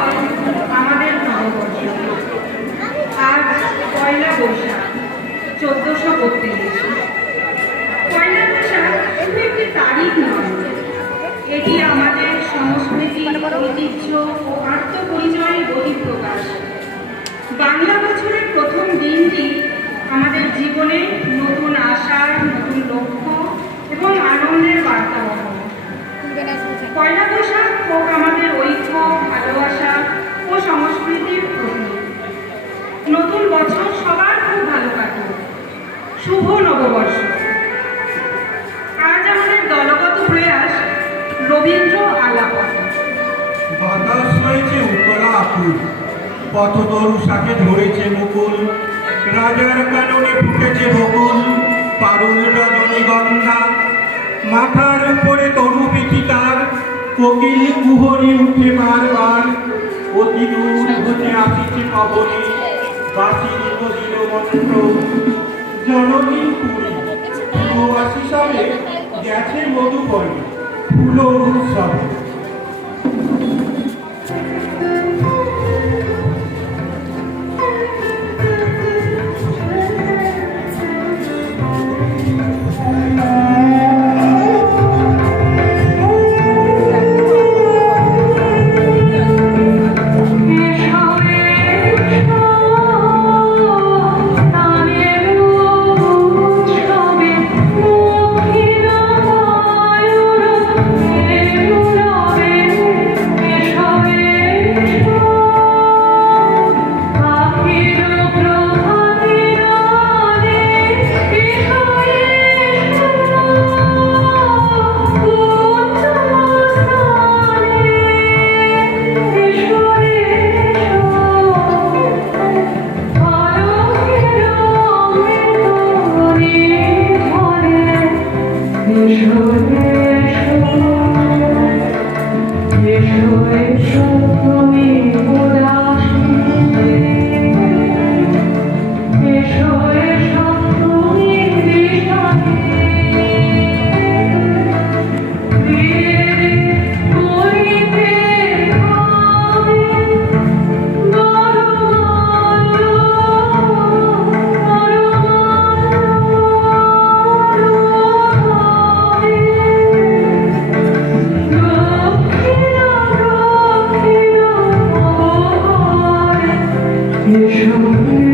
হয় আমাদের নববর্ষ। আজ পয়লা বৈশাখ 1432। পয়লা বৈশাখ শুধু একটি তারিখ নয়, এটি আমাদের সংস্কৃতি, ঐতিহ্য ও আত্মপরিচয়ের বহিঃপ্রকাশ। বাংলা বছরের প্রথম দিনটি আমাদের জীবনে নতুন আশার, নতুন লক্ষ্য এবং আনন্দের বার্তা বহন। পয়লা বৈশাখ হোক আমাদের ঐক্য, ভালোবাসা ও সংস্কৃতির প্রতীক। নতুন বছর সবার খুব ভালো কাটুক। শুভ নববর্ষ। আজ আমাদের দলগত প্রয়াস রবীন্দ্র আলাপন। বাতাস হয়েছে উত্তরা আকুল, পথতরু শাকে ধরেছে মুকুল, রাজার কাননে ফুটেছে বকুল, পারুল রজনীগন্ধা, মাথার উপরে তরু পিঠিকার, কোকিল কুহরি উঠে বারবার, অতি দূর হতে আসিছে কবরে, বাঁশির নদীর মন্ত্র, জননীর পুরী, পূর্ববাসী সবে গেছে মধুকরী, ফুল উৎসবে। You